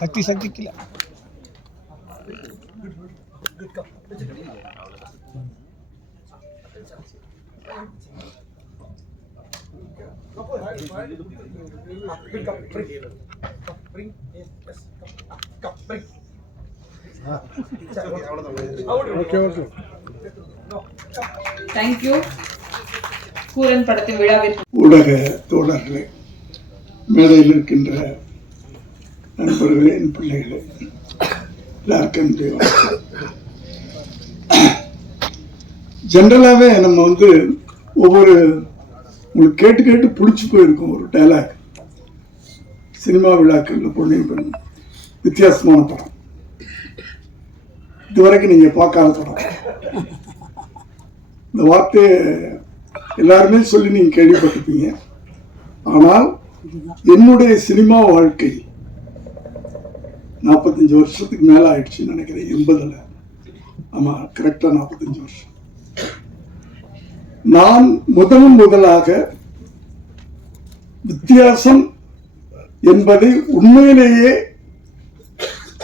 சக்தி சக்திக்கல thank you. Kooran படத்தின் விழாவில் ஊடக தோழர்களே, மேடையில் இருக்கின்ற நண்பர்களே, என் பிள்ளைகளே, எல்லாருக்கும் ஜென்ரலாகவே நம்ம ஒவ்வொரு உங்களுக்கு கேட்டு கேட்டு பிடிச்சி போயிருக்கும் ஒரு டைலாக். சினிமா விழாக்களில் பொன்னியின் பெண் வித்தியாசமான படம், இதுவரைக்கும் நீங்கள் பார்க்காத படம். இந்த வார்த்தையை எல்லாருமே சொல்லி நீங்கள் கேள்விப்பட்டிருப்பீங்க. ஆனால் என்னுடைய சினிமா வாழ்க்கை 45 வருஷத்துக்கு மேலே ஆயிடுச்சுன்னு நினைக்கிறேன். 80ல், ஆமாம், கரெக்டாக 45 வருஷம். நான் முதலாக வித்தியாசம் என்பதை உண்மையிலேயே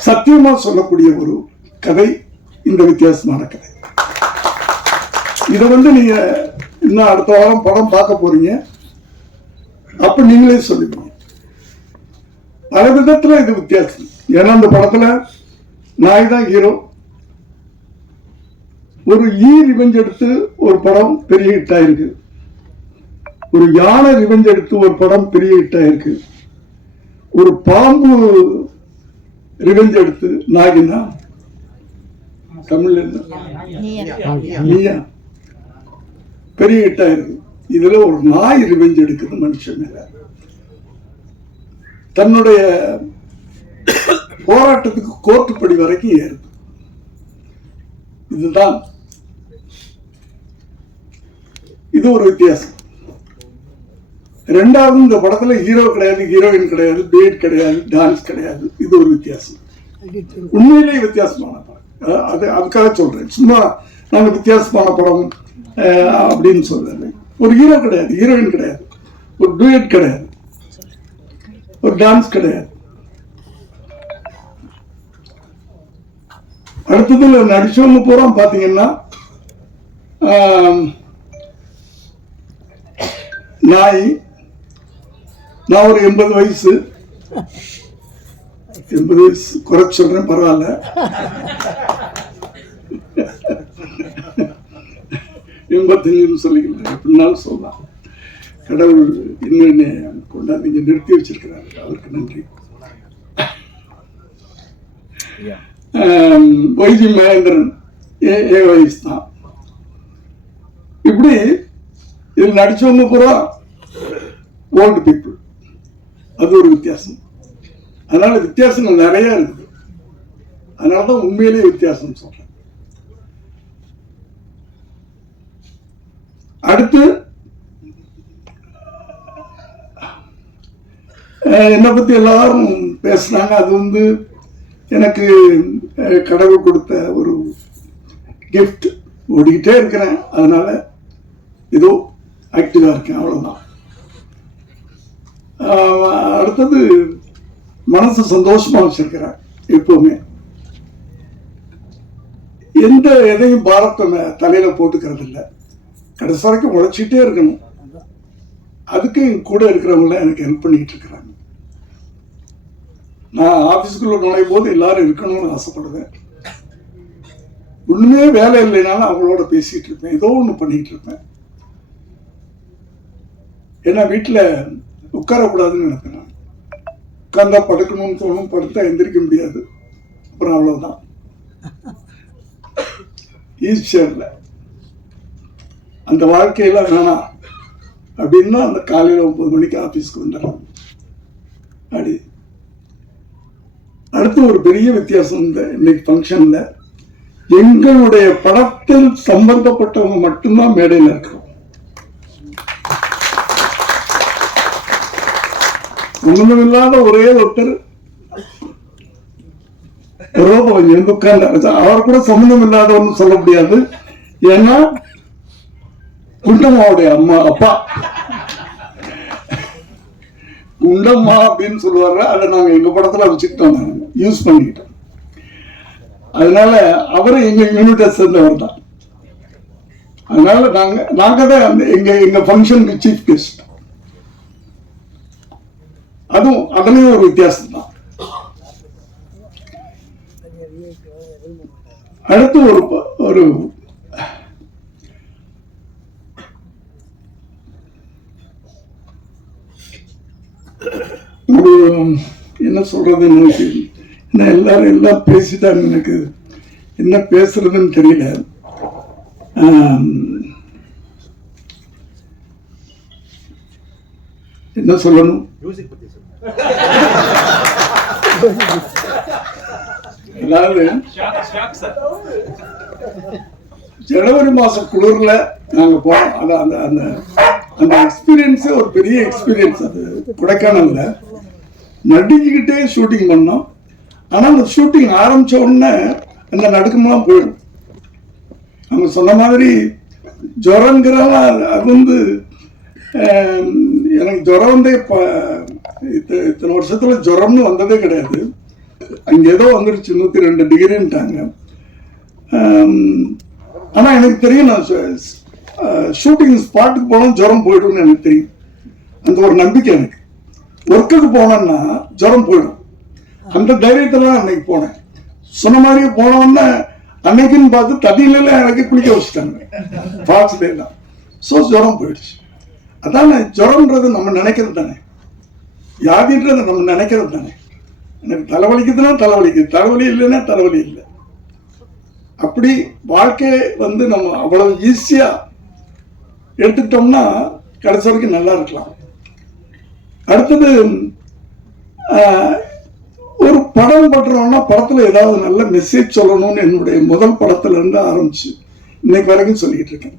சத்தியமா சொல்லக்கூடிய ஒரு கதை இந்த வித்தியாசமான கதை. இதை நீங்க இன்னும் அடுத்த வாரம் படம் பார்க்க போறீங்க, அப்ப நீங்களே சொல்லுவீங்க. பல விதத்துல இது வித்தியாசம். ஏன்னா அந்த படத்துல நாய் தான் ஹீரோ. ஒரு ரிவெஞ்ச் எடுத்து ஒரு படம் பெரிய ஹிட் ஆயிருக்கு. ஒரு யானை ரிவெஞ்ச் எடுத்து ஒரு படம் பெரிய ஹிட் ஆயிருக்கு. ஒரு பாம்பு ரிவெஞ்ச் எடுத்து நாகினா தமிழ்ல நீயா பெரிய ஹிட் ஆயிருக்கு. இதுல ஒரு நாய் ரிவெஞ்ச் எடுக்குது மனுஷன் மேல. தன்னுடைய போராட்டத்துக்கு கோர்ட்டுப்படி வரைக்கும் ஏறுது. இதுதான் இது ஒரு வித்தியாசம். ரெண்டாவது, இந்த படத்துல ஹீரோ கிடையாது, ஹீரோயின் கிடையாது, டேட் கிடையாது, டான்ஸ் கிடையாது. இது ஒரு வித்தியாசம். உண்மையிலேயே வித்தியாசமான படம். அதுக்காக சொல்றேன். சும்மா நாங்க வித்தியாசமான படம் அப்படின்னு சொல்றது. ஒரு ஹீரோ கிடையாது, ஹீரோயின் கிடையாது, ஒரு டூயட் கிடையாது, ஒரு டான்ஸ் கிடையாது. அடுத்ததுல நடிச்சவங்க பூரா பாத்தீங்கன்னா நான் ஒரு 80 வயசு குறைச்சு சொல்றேன், பரவாயில்ல. சொல்லிக்கிறேன், எப்படின்னாலும் சொல்லலாம். கடவுள் இன்னும் கொண்டாந்து இங்க நிறுத்தி வச்சிருக்கிறாரு, அவருக்கு நன்றி. வைஜி மகேந்திரன் ஏ வயசு தான். இப்படி இதில் நடிச்சவங்க பூரா ஓல்டு பீப்புள். அது ஒரு வித்தியாசம். அதனால வித்தியாசங்கள் நிறைய இருக்குது. அதனாலதான் உண்மையிலேயே வித்தியாசம் சொல்றேன். அடுத்து என்னை பத்தி எல்லாரும் பேசுனாங்க. அது எனக்கு கடவுள் கொடுத்த ஒரு கிஃப்ட். ஓடிக்கிட்டே இருக்கிறேன், அதனால ஏதோ ஆக்டிவா இருக்கேன், அவ்வளவுதான். அடுத்தது மனசு சந்தோஷமா வச்சிருக்கிறேன். எப்பவுமே எந்த எதையும் பாரத்தை தலையில போட்டுக்கிறது இல்லை. கடைசி வரைக்கும் உழைச்சிட்டே இருக்கணும். அதுக்கு என் கூட இருக்கிறவங்கள எனக்கு ஹெல்ப் பண்ணிட்டு இருக்கிறாங்க. நான் ஆபீஸ்க்குள்ள நுழையும் போது எல்லாரும் இருக்கணும்னு ஆசைப்படுவேன். ஒண்ணுமே வேலை இல்லைனாலும் அவங்களோட பேசிட்டு இருப்பேன், ஏதோ ஒண்ணு பண்ணிட்டு இருப்பேன். ஏன்னா வீட்டுல உட்காரக்கூடாதுன்னு நினைப்பேன். நான் உட்கார்ந்தா படுக்கணும்னு தோணும், படுத்தா எந்திரிக்க முடியாது. அப்புறம் அவ்வளவுதான். ஈஸியர்ல அந்த வாழ்க்கையில வேணாம் அப்படின்னா அந்த காலையில 9 மணிக்கு ஆபீஸ்க்கு வந்துடலாம். அப்படி அடுத்து ஒரு பெரிய வித்தியாசம். இந்த இன்னைக்கு ஃபங்க்ஷன்ல எங்களுடைய படத்தில் சம்பந்தப்பட்டவங்க மட்டும்தான் மேடையில் இருக்கிறோம். ஒண்ணும் இல்லாத ஒரே ஒருத்தர் உட்கார்ந்து அவர் கூட சம்பந்தம் இல்லாதவன்னு சொல்ல முடியாது. ஏன்னா குண்டம்மாவுடைய அப்பா உண்டம்மா அப்படின்னு சொல்லுவாரு. அதை நாங்கள் எங்கள் படத்தில் வச்சுக்கிட்டோம், நாங்கள் யூஸ் பண்ணிக்கிட்டோம். அதனால அவரும் எங்கள் யூனிட்டை சேர்ந்தவர் தான். அதனால நாங்கள் தான் அந்த எங்கள் ஃபங்க்ஷனுக்கு சீஃப் கெஸ்ட். அதுவும் அதுலேயும் ஒரு வித்தியாசம் தான். அடுத்து ஒரு என்ன சொல்றது, எனக்கு என்ன எல்லாரும் எல்லாம் பேசிட்டாங்க, எனக்கு என்ன பேசுறதுன்னு தெரியல. என்ன சொல்லணும், அதாவது ஜனவரி மாசம் குளிர்ல நாங்க போனோம். அந்த அந்த அந்த எக்ஸ்பீரியன்ஸ் ஒரு பெரிய எக்ஸ்பீரியன்ஸ். அது கொடைக்கானல்ல நடுங்கிக்கிட்டே ஷூட்டிங் பண்ணோம். ஆனா அந்த ஷூட்டிங் ஆரம்பிச்ச உடனே அந்த நடுக்கமெல்லாம் போயிடும். அவங்க சொன்ன மாதிரி ஜுரங்கிறலாம் அது வந்து எனக்கு ஜுரம் வந்து இத்தனை வருஷத்துல ஜுரம்னு வந்ததே கிடையாது. அங்க ஏதோ வந்துருச்சு 102 டிகிரின்ட்டாங்க. ஆனா எனக்கு தெரியும், நான் ஷூட்டிங் ஸ்பாட்டுக்கு போனோம் ஜுரம் போயிடும்னு எனக்கு தெரியும். அந்த ஒரு நம்பிக்கை எனக்கு. ஒர்க்குக்கு போனோம்னா ஜுரம் போயிடும், அந்த தைரியத்துல தான் அன்னைக்கு போனேன். சொன்ன மாதிரியே போனோம்னா அன்னைக்குன்னு பார்த்து தண்ணியில எனக்கு குளிக்க வச்சுட்டாங்க, ஃபால்ஸ்ல தான். ஸோ ஜுரம் போயிடுச்சு. அதான் ஜுரம்ன்றது நம்ம நினைக்கிறது தானே, வியாதின்றது நம்ம நினைக்கிறது தானே. எனக்கு தலைவலிக்குதுன்னா தலைவலிக்குது, தலைவலி இல்லைன்னா தலைவலி இல்லை. அப்படி வாழ்க்கையை வந்து நம்ம அவ்வளவு ஈஸியா எடுத்துக்கிட்டோம்னா கடைசி வரைக்கும் நல்லா இருக்கலாம். அடுத்தது ஒரு படம் பண்றோம்னா படத்துல ஏதாவது நல்ல மெசேஜ் சொல்லணும்னு என்னுடைய முதல் படத்துல இருந்து ஆரம்பிச்சு இன்னைக்கு வரைக்கும் சொல்லிட்டு இருக்கேன்.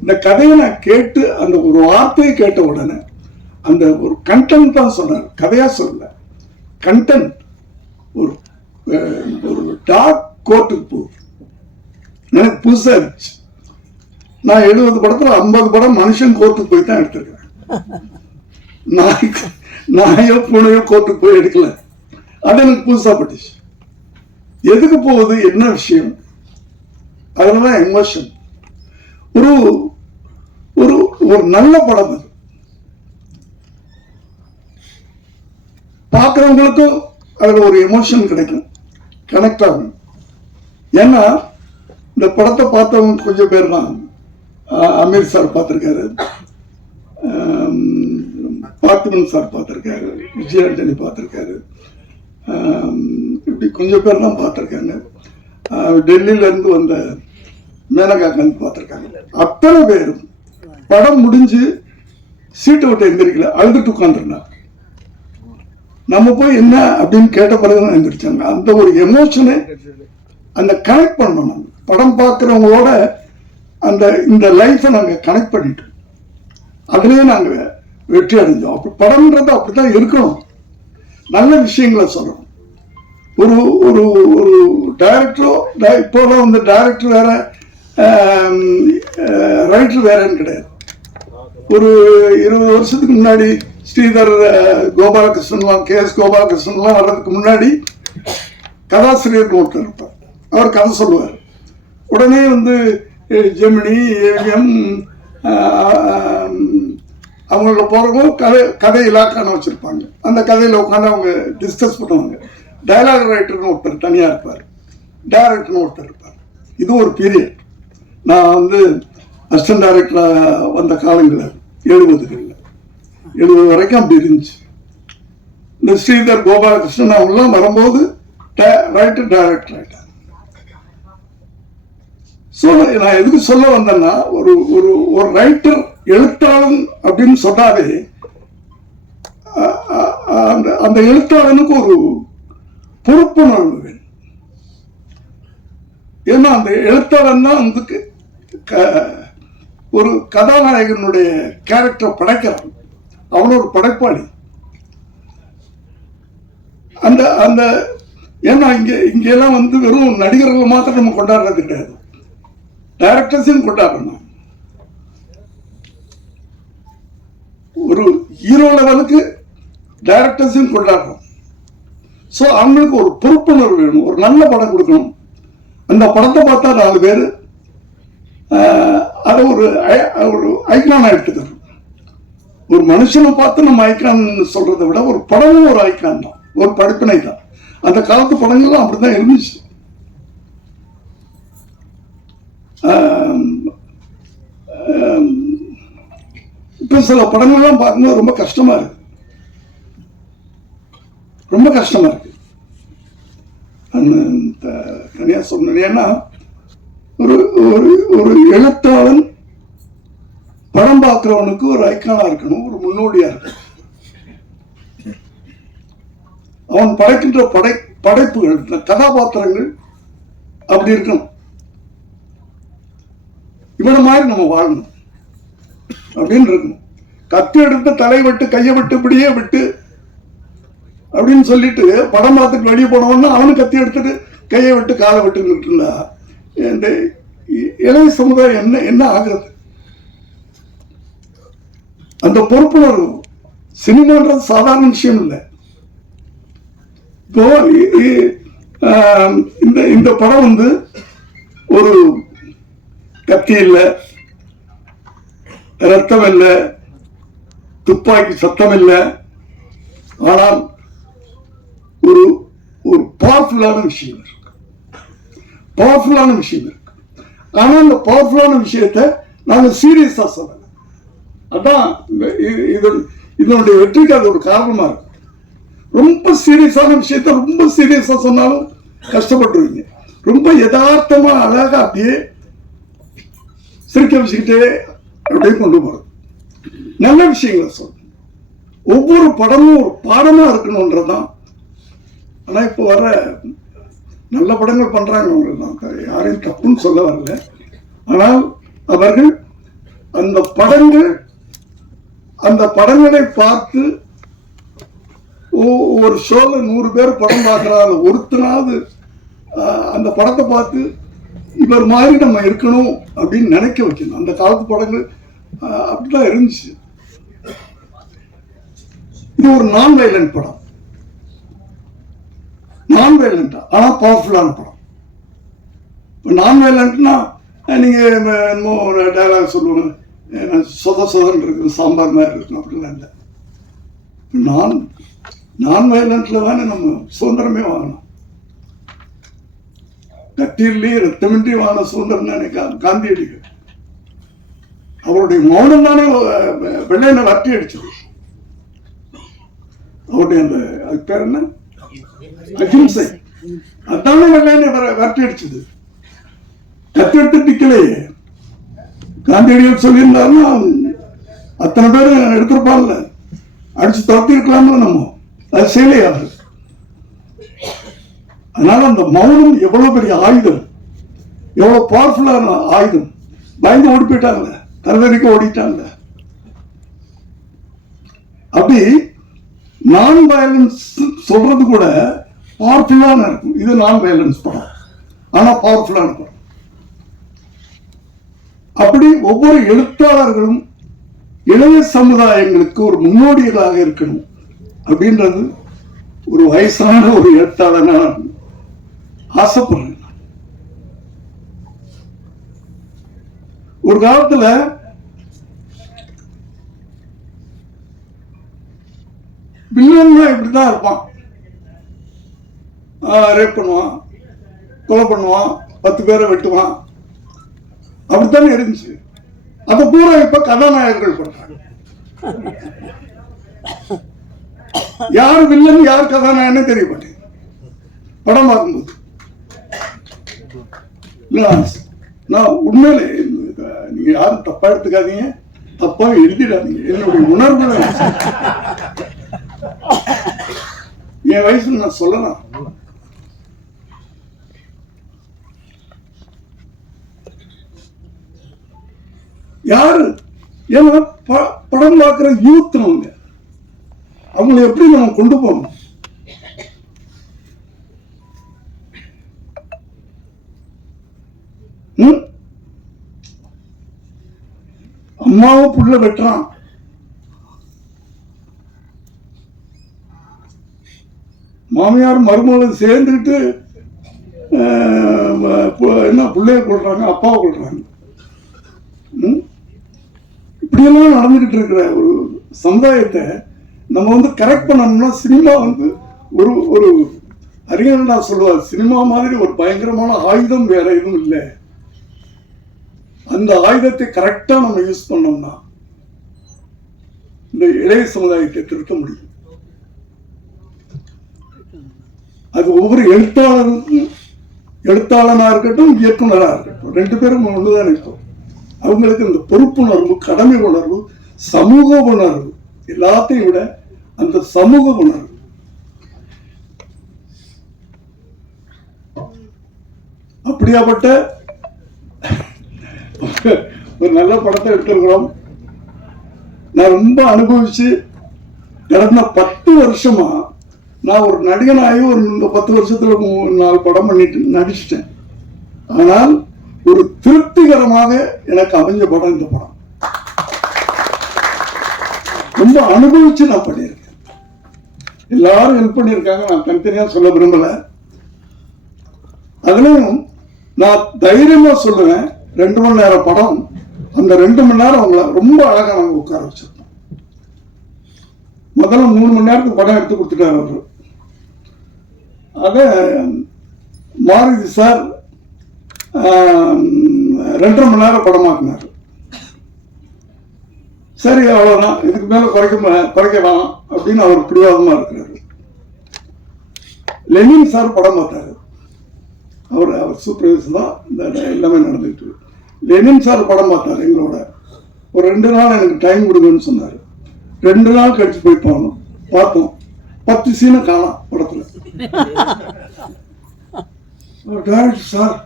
இந்த கதையை நான் கேட்டு அந்த ஒரு வார்த்தையை கேட்ட உடனே அந்த ஒரு கண்டென்ட் தான் சொன்னார், கதையா சொல்லல, கண்டென்ட். ஒரு ஒரு டார்க் கோர்ட்டுக்கு போகுது, எனக்கு புதுசா இருந்துச்சு. நான் 70 படத்துல 50 படம் மனுஷன் கோர்ட்டுக்கு போய் தான் எடுத்திருக்கேன். நாயோ பூனையோ கோர்ட்டுக்கு போய் எடுக்கல. அது எனக்கு புதுசா பட்டுச்சு. எதுக்கு போகுது, என்ன விஷயம், அதுலதான் எமோஷன். ஒரு ஒரு ஒரு நல்ல படம் அது. பார்க்கிறவங்களுக்கும் அதுல ஒரு எமோஷன் கிடைக்கும், கனெக்ட் ஆகும். ஏன்னா இந்த படத்தை பார்த்தவங்க கொஞ்சம் பேர் தான். அமீர் சார் பார்த்திருக்காரு, பார்த்திபன் சார் பார்த்திருக்காரு, விஜய் ஆண்டனி பார்த்திருக்காரு, இப்படி கொஞ்சம் பேர் தான் பார்த்திருக்காங்க. டெல்லியில இருந்து வந்த மேனகா காந்த் பார்த்திருக்காங்க. அத்தனை பேரும் படம் முடிஞ்சு சீட்டை விட்டு எந்திரிக்கல, அழுதுட்டு உட்காந்துருந்தாங்க. நம்ம போய் என்ன அப்படின்னு கேட்ட பிறகுதான் எந்திரிச்சாங்க. அந்த ஒரு எமோஷனை அந்த கனெக்ட் பண்ணோம். நாங்கள் படம் பார்க்குறவங்களோட அந்த இந்த லைஃப்பை நாங்கள் கனெக்ட் பண்ணிட்டோம். அதுலேயே நாங்கள் வெற்றி அடைஞ்சோம். அப்படி படம்ன்றது அப்படித்தான் இருக்கணும், நல்ல விஷயங்களை சொல்லணும். ஒரு ஒரு ஒரு டைரக்டரோ இப்போதான் வந்து டைரக்டர் வேற ரைட்டர் வேறன்னு கிடையாது. ஒரு 20 வருஷத்துக்கு முன்னாடி ஸ்ரீதர் கோபாலகிருஷ்ணன்லாம், KS கோபாலகிருஷ்ணன்லாம் வர்றதுக்கு முன்னாடி கதாசிரியர் ஒருத்தர் இருப்பார். அவர் கதை சொல்லுவார். உடனே வந்து ஜெமினி, ஏவிஎம் அவங்கள போகிறவங்க கதை இலாக்கான வச்சுருப்பாங்க. அந்த கதையில் உட்காந்து அவங்க டிஸ்கஸ் பண்ணுவாங்க. டயலாக் ரைட்டர்னு ஒருத்தர் தனியாக இருப்பார், டைரக்டர்னு ஒருத்தர் இருப்பார். இது ஒரு பீரியட். நான் வந்து அசிஸ்டன்ட் டைரக்டராக வந்த காலங்களில் 70 வரைக்கும் அப்படி இருந்துச்சு. இந்த ஸ்ரீதர் கோபாலகிருஷ்ணன் அவங்கெல்லாம் வரும்போது ரைட்டர் டைரக்டர் ஆகிட்டாங்க. ஸோ நான் எதுக்கு சொல்ல வந்தேன்னா, ஒரு ஒரு ஒரு ரைட்டர் எழுத்தாளன் அப்படின்னு சொன்னாலே அந்த அந்த எழுத்தாளனுக்கு ஒரு பொறுப்புணர்வு வேணும். ஏன்னா அந்த எழுத்தாளன் தான் வந்து ஒரு கதாநாயகனுடைய கேரக்டரை படைக்கிறான். அவன் ஒரு படைப்பாளி. அந்த அந்த ஏன்னா இங்கெல்லாம் வந்து வெறும் நடிகர்கள் மாத்திரம் நம்ம கொண்டாடுறது கிடையாது, டைரக்டர்ஸையும் கொண்டாடணும். ஒரு ஹீரோ லெவலுக்கு டைரக்டர்ஸையும் கொண்டாடுறோம். ஸோ அவங்களுக்கு ஒரு பொறுப்புணர்வு வேணும், ஒரு நல்ல படம் கொடுக்கணும். அந்த படத்தை பார்த்தா 4 பேர் அதை ஒரு ஐக்கானா எடுத்துக்கணும். ஒரு மனுஷனை பார்த்து நம்ம ஐக்கான் சொல்றதை விட ஒரு படமும் ஒரு ஐக்கான் தான், ஒரு படிப்பினை தான். அந்த காலத்து படங்கள்லாம் அப்படிதான் இருந்துச்சு. இப்ப சில படங்கள்லாம் பார்க்கும்போது ரொம்ப கஷ்டமா இருக்கு, ரொம்ப கஷ்டமா இருக்கு. தனியா சொன்னேன். ஏன்னா ஒரு ஒரு எழுத்தாளன் படம் பார்க்கிறவனுக்கு ஒரு ஐக்கானா இருக்கணும், ஒரு முன்னோடியா இருக்கணும். அவன் படைக்கின்ற படைப்புகள், கதாபாத்திரங்கள் அப்படி இருக்கணும். இவனை மாதிரி நம்ம வாழணும் அப்படின்னு இருக்கணும். கத்தி எடுத்து தலை விட்டு கையை விட்டு இப்படியே விட்டு அப்படின்னு சொல்லிட்டு படம் பார்த்துட்டு வெளியே போனவொன்னா அவனு கத்தி எடுத்துட்டு கையை விட்டு காலை விட்டு இருந்தா இந்த இளைய சமுதாயம் என்ன ஆகுறது? அந்த பொறுப்புணர்வு, சினிமான்றது சாதாரண விஷயம் இல்லை. இப்போ இந்த படம் வந்து ஒரு கத்தி இல்லை, ரத்தம் இல்லை, துப்பாக்கி சத்தம் இல்லை, ஆனால் ஒரு ஒரு பவர்ஃபுல்லான விஷயம் இருக்கு, பவர்ஃபுல்லான விஷயம் இருக்கு. ஆனா அந்த பவர்ஃபுல்லான விஷயத்தை நாங்க சீரியஸா சொல்லல. அதான் இதனுடைய வெற்றிக்கு அது ஒரு காரணமா இருக்கு. ரொம்ப சீரியஸான விஷயத்த ரொம்ப சீரியஸா சொன்னாலும் கஷ்டப்பட்டுருவீங்க. ரொம்ப யதார்த்தமா அழகா அப்படியே சிரிக்க வச்சுக்கிட்டே அப்படியே கொண்டு போறது, நல்ல விஷயங்களை சொல்லணும். ஒவ்வொரு படமும் ஒரு பாடமா இருக்கணும்ன்றதான். ஆனா இப்ப வர நல்ல படங்கள் பண்றாங்க, அவங்க யாரையும் தப்புன்னு சொல்ல வரல. ஆனால் அவர்கள் அந்த படங்களை பார்த்து ஒரு ஷோல 100 பேர் படம் பார்க்கறாங்க, ஒருத்தனாவது அந்த படத்தை பார்த்து இவர் மாதிரி நம்ம இருக்கணும் அப்படின்னு நினைக்க வைக்கணும். அந்த காலத்து படங்கள் அப்படிதான் இருந்துச்சு. இது ஒரு நான் வயலண்ட் படம், நான் வயலண்டா ஆனா பவர்ஃபுல்லான படம். நான் வயலண்ட்னா நீங்க ஒரு டயலாக் சொல்லுவாங்க, சொதன்னு இருக்கு, சாம்பார் மாதிரி இருக்கும், அப்படிலாம் இல்லை. நான் வயலண்ட்ல தானே நம்ம சுதந்திரமே வாங்கணும். கத்தீர்லயே ரத்தமின்றி வாங்கின சுதந்திரம் தானே காந்தியடிகள். அவருடைய மௌனம் தானே வெள்ளையனை வரட்டி அடிச்சது. அவருடைய அந்த அது பேர் என்ன, அகிம்சை, அதானே வெள்ளையனை வரட்டி அடிச்சது. கத்தி எடுத்து நிக்கலையே. காந்தியடிகள் சொல்லியிருந்தாருன்னா அத்தனை பேர் எடுத்திருப்பாங்கல்ல, அடிச்சு துரத்தி இருக்கலாம்ல. நம்ம அது செய்யலையாது. அதனால அந்த மௌனம் எவ்வளவு பெரிய ஆயுதம், எவ்வளவு பவர்ஃபுல்லான ஆயுதம். பயந்து ஓடி போயிட்டாங்க, கருவறைக்கு ஓடிட்டாங்க. அப்படி நான் வயலன்ஸ் சொல்றது கூட பவர்ஃபுல்லான இருக்கும். இது நான் வயலன்ஸ் படம், ஆனா பவர்ஃபுல்லான படம். அப்படி ஒவ்வொரு எழுத்தாளர்களும் இளைய சமுதாயங்களுக்கு ஒரு முன்னோடிகளாக இருக்கணும் அப்படின்றது ஒரு வயசான ஒரு எழுத்தாளர் ஆசைப்படுறேன். ஒரு காலத்துல வில்லன்னா இப்படிதான் இருப்பான், ரேப் பண்ணுவான், கொலை பண்ணுவான், 10 பேரை வெட்டுவான், அப்படித்தானே இருந்துச்சு. அதை பூரா இப்ப கதாநாயகர்கள் பண்றாங்க. யார் வில்லன் யார் கதாநாயகன்னு தெரிய மாட்டேங்குது படம் பார்க்கும்போது. நான் உண்மையிலே நீங்க யாரும் தப்பா எடுத்துக்காதீங்க, தப்பா எழுதிடாதீங்க. என்னுடைய உணர்வு என் வயசுல நான் சொல்லலாம். யாரு ஏன்னா படம் பார்க்கிற யூத் அவங்களை எப்படி நம்ம கொண்டு போகணும்? அம்மாவை புள்ள வெட்டுறான், மாமியார் மருமகளும் சேர்ந்துக்கிட்டு என்ன பிள்ளைய கொள்றாங்க, அப்பாவை கொள்றாங்க. இப்படியெல்லாம் நடந்துகிட்டு இருக்கிற ஒரு சமுதாயத்தை நம்ம வந்து கரெக்ட் பண்ணணும்னா சினிமா வந்து ஒரு ஒரு அறிஞர்னா சொல்லுவார், சினிமா மாதிரி ஒரு பயங்கரமான ஆயுதம் வேற எதுவும் இல்லை. அந்த ஆயுதத்தை கரெக்டா நம்ம யூஸ் பண்ணோம்னா இந்த இளைய சமுதாயத்தை திருத்த முடியும். அது ஒவ்வொரு எழுத்தாளனா இருக்கட்டும், இயக்குனரா இருக்கட்டும், 2 பேரும் ஒண்ணுதான் இருக்கும். அவங்களுக்கு இந்த பொறுப்புணர்வு, கடமை உணர்வு, சமூக உணர்வு, எல்லாத்தையும் விட அந்த சமூக உணர்வு. அப்படியாப்பட்ட ஒரு நல்ல படத்தை எடுத்திருக்கிறோம். நான் ரொம்ப அனுபவிச்சு கடந்த 10 வருஷமா நான் ஒரு நடிகனாகி ஒரு இந்த 10 வருஷத்துல 4 படம் பண்ணிட்டு நடிச்சிட்டேன். ஆனால் ஒரு திருப்திகரமாக எனக்கு அமைஞ்ச படம் இந்த படம். ரொம்ப அனுபவிச்சு நான் பண்ணியிருக்கேன். எல்லாரும் ஹெல்ப் பண்ணியிருக்காங்க, நான் தனித்தனியா சொல்ல விரும்பல. அதுலயும் நான் தைரியமா சொல்லுவேன், 2 மணி நேரம் படம். அந்த 2 மணி நேரம் அவங்கள ரொம்ப அழகா நாங்க உட்கார வச்சிருக்கோம். முதல்ல 3 மணி நேரத்துக்கு படம் எடுத்து கொடுத்துட்டாரு அவரு. அத மாருதி சார் 2.5 மணி நேரம் படமாக்குனாரு. சரி அவ்வளவுதான், இதுக்கு மேல குறைக்க வேணாம் அப்படின்னு அவர் பிடிவாதமா இருக்கிறாரு. லெனின் சார் படம் பார்த்தாரு. அவர் சூப்பர்வைசர் தான் இந்த எல்லாமே நடந்துட்டு. லெனின் சார் படம் பார்த்தாரு எங்களோட. ஒரு 2 நாள் எனக்கு டைம் கொடுங்கன்னு சொன்னாரு. 2 நாள் கழிச்சு போய் பார்த்தோம். 10 சீனை காணோம் படத்துல. டைரக்டர் சார்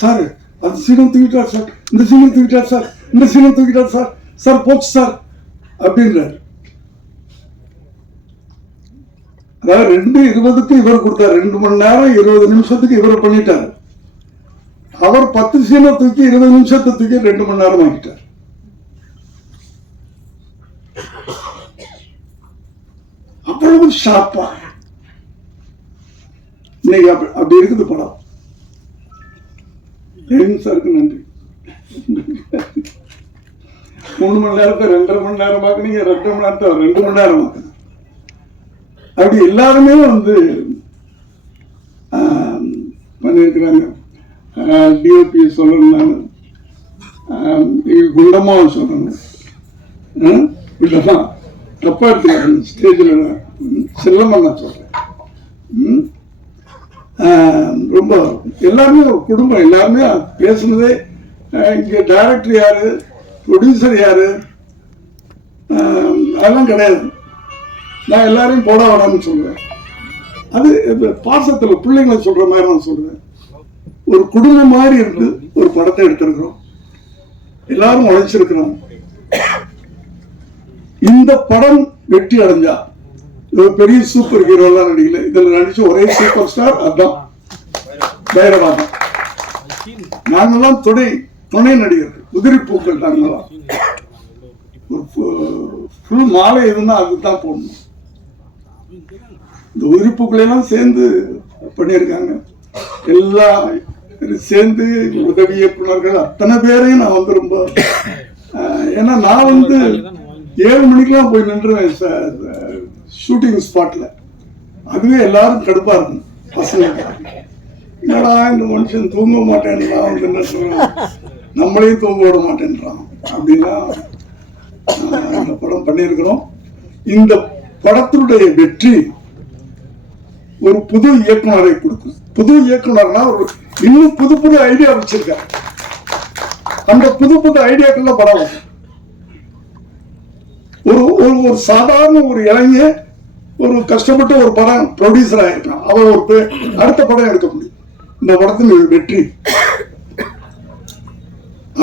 சார் அந்த சீனை தூக்கிட்டார் சார், இந்த சீனை தூக்கிட்டார் சார், இந்த சீனை தூக்கிட்டார் சார், சார் போச்சு சார் அப்படின்றாரு. அதாவது 2:20க்கு இவர் கொடுத்தாரு, 2 மணி நேரம் 20 நிமிஷத்துக்கு இவர் பண்ணிட்டாரு. அவர் 10 சீனை தூக்கி 20 நிமிஷத்தை தூக்கி 2 மணி நேரம் ஆகிட்டார். அவ்வளவு ஷார்ப்பா இன்னைக்கு அப்படி இருக்குது படம். சாருக்கு நன்றி. 3 மணி நேரத்தை 2.5 மணி நேரம் ஆக்குனீங்க, 2 மணி நேரத்தை 2 மணி நேரம் ஆக்குங்க. அப்படி எல்லாருமே வந்து பண்ணியிருக்கிறாங்க. டிஓபி சொல்லணும், நான் குண்டமா சொல்லணும், இல்லைன்னா தப்பா எடுத்துக்கிறேன். ஸ்டேஜில் செல்லமா நான் சொல்றேன். ரொம்ப எல்லாருமே ஒரு குடும்பம். எல்லாருமே பேசுனதே இங்க டைரக்டர் யாரு, ப்ரொடியூசர் யாரு, அதெல்லாம் கிடையாது. நான் எல்லாரையும் போட வேடான்னு சொல்லுவேன். அது பாசத்துல பிள்ளைங்களை சொல்ற மாதிரி நான் சொல்றேன். ஒரு குடும்பம் மாதிரி இருந்து ஒரு படத்தை எடுத்திருக்கிறோம். எல்லாரும் உழைச்சிருக்கிறோம். இந்த படம் வெற்றி அடைஞ்சா பெரிய சூப்பர் ஹீரோ எல்லாம் நடிக்கல, இதுல நடிச்ச ஒரே சூப்பர் ஸ்டார் அதுதான் பைரவாதம். நாங்கெல்லாம் துணை நடிகர்கள், உதிரி பூக்கள். நாங்கெல்லாம் ஒரு மாலை எதுனா அதுதான் போடணும். இந்த உதிரி பூக்களை எல்லாம் சேர்ந்து பண்ணியிருக்காங்க. எல்லாம் சேர்ந்து உதவி இயக்குனர்கள் அத்தனை பேரையும் நான் வந்து ரொம்ப, ஏன்னா நான் வந்து 7 மணிக்கெல்லாம் போய் நின்றுவேன் ஷூட்டிங் ஸ்பாட்ல. அதுவே எல்லாரும் கடுப்பா இருக்கும். பசங்க என்னடா இந்த மனுஷன் தூங்க மாட்டேன்றான், வந்து என்ன சொல்றான், நம்மளையும் தூங்க விட மாட்டேன்றான் அப்படின்னா இந்த படம் பண்ணியிருக்கிறோம். இந்த படத்தினுடைய வெற்றி ஒரு புது இயக்குனரை கொடுக்கும். புது இயக்குனர்னா ஒரு இன்னும் புது ஐடியா வச்சிருக்காரு. அந்த புது ஐடியாக்கள்ல படம் வரும். ஒரு சாதாரண ஒரு இளைஞர் ஒரு கஷ்டப்பட்டு ஒரு படம் ப்ரொடியூசர் ஆயிருக்கான். அவர் ஒரு அடுத்த படம் எடுக்க முடியும். இந்த படத்தின் வெற்றி.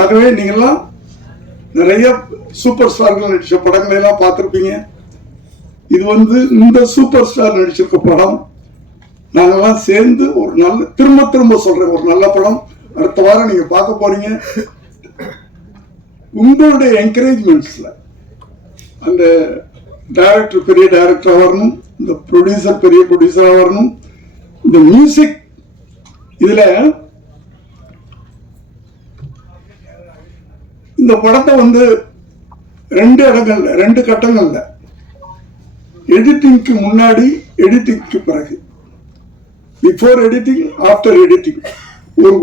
ஆகவே நீங்கெல்லாம் நிறைய சூப்பர் ஸ்டார்கள் நடிச்ச படங்களை எல்லாம் பார்த்திருப்பீங்க. இது வந்து இந்த சூப்பர் ஸ்டார் நடிச்சிருக்க படம். நாங்கெல்லாம் சேர்ந்து ஒரு நல்ல, திரும்ப சொல்றேன், ஒரு நல்ல படம் அடுத்த வாரம் நீங்க பார்க்க போறீங்க. உங்களுடைய என்கரேஜ்மெண்ட்ஸ்ல அந்த டைரக்டர் பெரிய டைரக்டரா வரணும், இந்த ப்ரொடியூசர் பெரிய ப்ரொடியூசரா வரணும். இந்த மியூசிக் இதுல இந்த படத்தை வந்து 2 இடங்கள்ல 2 கட்டங்கள்ல, எடிட்டிங்க்கு முன்னாடி, எடிட்டிங்க்கு பிறகு, பிஃபோர் எடிட்டிங் ஆஃப்டர் எடிட்டிங்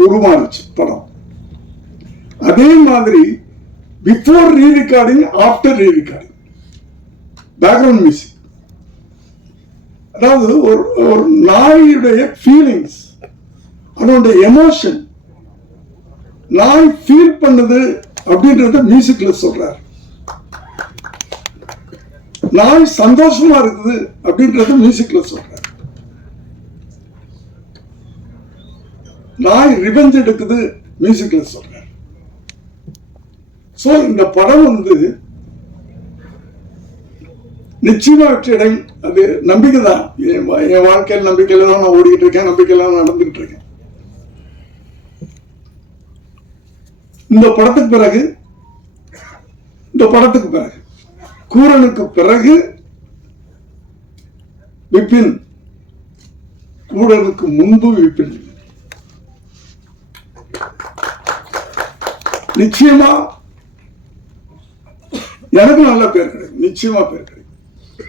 உருமாறுச்சு படம். அதே மாதிரி பிஃபோர் ரீ ரெக்கார்டிங் ஆஃப்டர் ரீ ரெக்கார்டிங் பேக்ரவுண்ட் மியூசிக், அதாவது ஒரு நாயுடைய ஃபீலிங்ஸ், அதோட எமோஷன், நாய் ஃபீல் பண்ணுது அப்படின்றத மியூசிக்ல சொல்றாரு. நாய் சந்தோஷமா இருக்குது அப்படின்றத மியூசிக்ல சொல்றாரு. நாய் ரிவெஞ்ச் எடுக்குது மியூசிக்ல சொல்றாரு. சோ இந்த படம் வந்து நிச்சயமா வெற்றி அடையும். அது நம்பிக்கை தான். என் வாழ்க்கையில் நம்பிக்கையில தான் நான் ஓடிக்கிட்டு இருக்கேன், நம்பிக்கையில தான் நடந்துகிட்டு இருக்கேன். இந்த படத்துக்கு பிறகு கூரனுக்கு பிறகு விபின், கூரனுக்கு முன்பு விபின். நிச்சயமா எனக்கு நல்ல பேர் கிடைக்கும், நிச்சயமா பேர் கிடைக்கும்.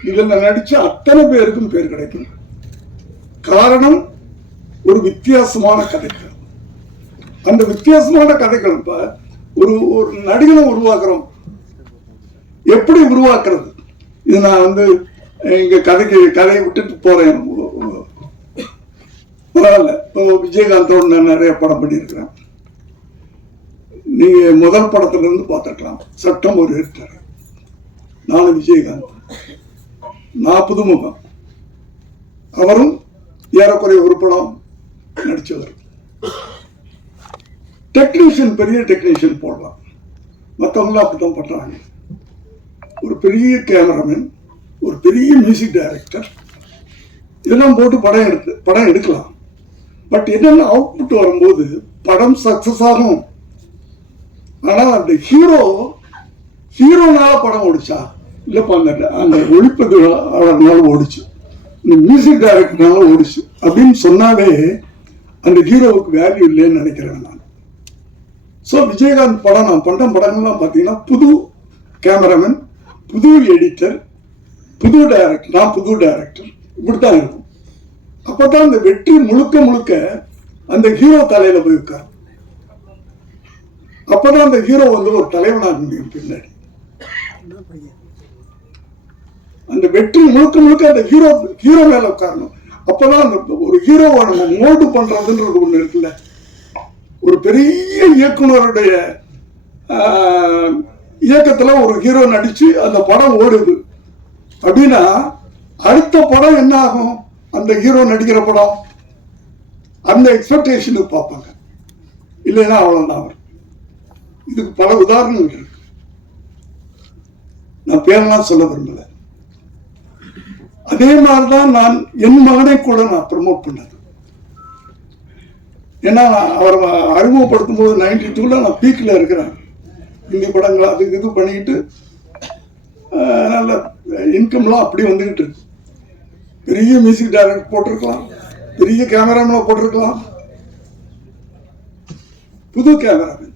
இதுல நடிச்ச அத்தனை பேருக்கும் பேர் கிடைக்கும். காரணம் ஒரு வித்தியாசமான கதைகள். அந்த வித்தியாசமான கதைகள் ஒரு நடிகனை உருவாக்குறோம், எப்படி உருவாக்குறது? இது நான் வந்து இங்க கதையை விட்டுட்டு போறேன். பரவாயில்ல, இப்போ விஜயகாந்தோட நான் நிறைய படம் பண்ணியிருக்கிறேன். நீங்க முதல் படத்துல இருந்து பார்த்துக்கலாம். சட்டம் ஒரு எடிட்டர், நானும் விஜயகாந்த், நான் புதுமுகம், அவரும் ஏறக்குறைய ஒரு படம் நடிச்சவர். டெக்னீஷியன், பெரிய டெக்னீஷியன் போடலாம், மற்றவங்களாம் அப்படித்தான் பண்றாங்க. ஒரு பெரிய கேமராமேன், ஒரு பெரிய மியூசிக் டைரக்டர், இதெல்லாம் போட்டு படம் எடுக்கலாம். பட் என்னென்ன அவுட்புட் வரும்போது படம் சக்சஸ் ஆகும். ஆனா அந்த ஹீரோனால படம் ஓடிச்சா, இல்லப்பா அந்த ஒளிப்பதிவாளர்னால ஓடிச்சு, இந்த மியூசிக் டைரக்டர்னால ஓடிச்சு அப்படின்னு சொன்னாலே அந்த ஹீரோவுக்கு வேல்யூ இல்லைன்னு நினைக்கிறேன் நான். ஸோ விஜயகாந்த் படம், நான் பண்ண படங்கள்லாம் பார்த்தீங்கன்னா புது கேமராமேன், புது எடிட்டர், புது டைரக்டர், நான் புது டைரக்டர், இப்படித்தான் இருக்கும். அப்பதான் அந்த வெற்றி முழுக்க அந்த ஹீரோ தலையில போய் உட்கார். அப்பதான் அந்த ஹீரோ வந்து ஒரு தலைவனாக முடியும் பின்னாடி. அந்த வெற்றி முழுக்க அந்த ஹீரோ மேல உட்காரணும். அப்பதான் அந்த ஒரு ஹீரோவை நம்ம மோல்டு பண்றதுன்றது ஒண்ணு இருக்குல்ல. ஒரு பெரிய இயக்குனருடைய இயக்கத்துல ஒரு ஹீரோ நடிச்சு அந்த படம் ஓடுது அப்படின்னா அடுத்த படம் என்ன ஆகும்? அந்த ஹீரோ நடிக்கிற படம் அந்த எக்ஸ்பெக்டேஷனுக்கு பார்ப்பாங்க, இல்லைன்னா அவ்வளவுதான். அவர் இதுக்கு பல உதாரணங்கள் இருக்கு, நான் பேரெல்லாம் சொல்ல விரும்பல. அதே மாதிரிதான் நான் என் மகனை கூட நான் ப்ரமோட் பண்ணது. ஏன்னா அவரை அறிமுகப்படுத்தும் போது 92ல நான் பீக்ல இருக்கிறேன். இந்தி படங்கள் அது இது பண்ணிக்கிட்டு நல்ல இன்கம்லாம் அப்படி வந்துகிட்டு இருக்கு. பெரிய மியூசிக் டைரக்டர் போட்டிருக்கலாம், பெரிய கேமராமேன் போட்டிருக்கலாம், புது கேமராமேன்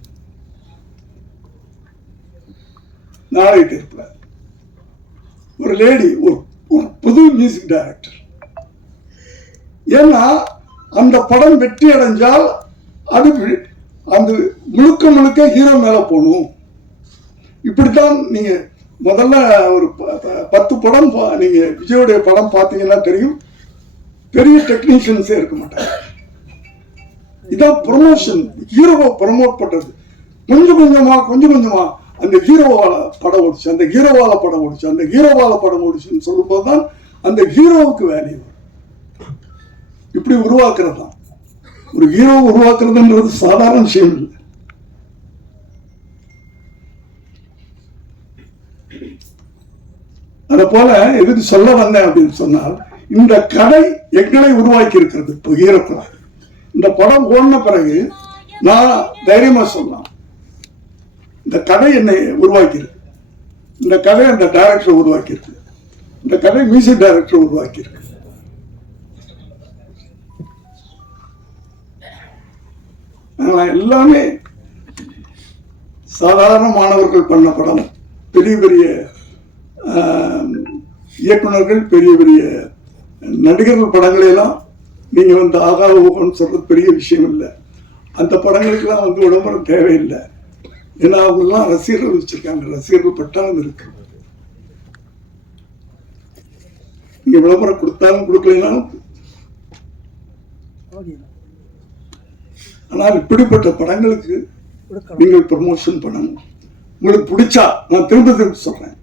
நாளை தீர்ப்புல ஒரு லேடி, ஒரு புது மியூசிக் டைரக்டர். ஏன்னா அந்த படம் வெற்றி அடைஞ்சால் அது அந்த முழுக்க ஹீரோ மேல போகணும். இப்படித்தான் நீங்க முதல்ல ஒரு 10 படம் நீங்க விஜயோடைய படம் பார்த்தீங்கன்னா தெரியும், பெரிய டெக்னீஷியன்ஸே இருக்க மாட்டாங்க. இதான் ப்ரொமோஷன், ஹீரோவை ப்ரமோட் பண்றது. கொஞ்சம் கொஞ்சமா அந்த ஹீரோவால படம் ஓடிச்சு, அந்த ஹீரோவால படம் ஓடிச்சு, அந்த ஹீரோவால படம் ஓடிச்சுன்னு சொல்லும் போதுதான் அந்த ஹீரோவுக்கு வேல்யூ. இப்படி உருவாக்குறது தான் ஒரு ஹீரோ உருவாக்குறதுன்றது சாதாரண விஷயம் இல்லை. அத போல எதுக்கு சொல்ல வந்தேன் அப்படின்னு சொன்னால், இந்த கதை எங்களை உருவாக்கி இருக்கிறது. இப்போ ஹீரோக்களா இந்த படம் ஓடின பிறகு நான் தைரியமா சொல்லலாம், இந்த கதை என்னை உருவாக்கி இருக்கு, இந்த கதை அந்த டைரக்டர் உருவாக்கி இருக்கு. இந்த கதை மியூசிக் டைரக்டர் உருவாக்கியிருக்கு. எல்லாமே சாதாரண மாணவர்கள் பண்ண படம். பெரிய பெரிய இயக்குநர்கள், பெரிய பெரிய நடிகர்கள் படங்களை எல்லாம் நீங்க வந்து ஆகா ஊகம்னு சொல்றது பெரிய விஷயம் இல்லை. அந்த படங்களுக்கெல்லாம் வந்து விளம்பரம் தேவையில்லை. ஏன்னா அவங்கெல்லாம் ரசிகர்கள் வச்சிருக்காங்க, ரசிகர்கள் பட்டாலும் இருக்கு. நீங்க விளம்பரம் கொடுத்தாலும் கொடுக்கலனாலும். ஆனால் இப்படிப்பட்ட படங்களுக்கு நீங்கள் ப்ரமோஷன் பண்ணணும். உங்களுக்கு பிடிச்சா, நான் திரும்ப திரும்ப சொல்றேன்,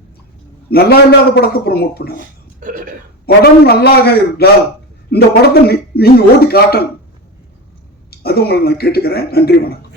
நல்லா இல்லாத படத்தை ப்ரமோட் பண்ணுங்க. படம் நல்லாக இருந்தால் இந்த படத்தை நீங்க ஓடி காட்டணும். அது உங்களை நான் கேட்டுக்கிறேன். நன்றி, வணக்கம்.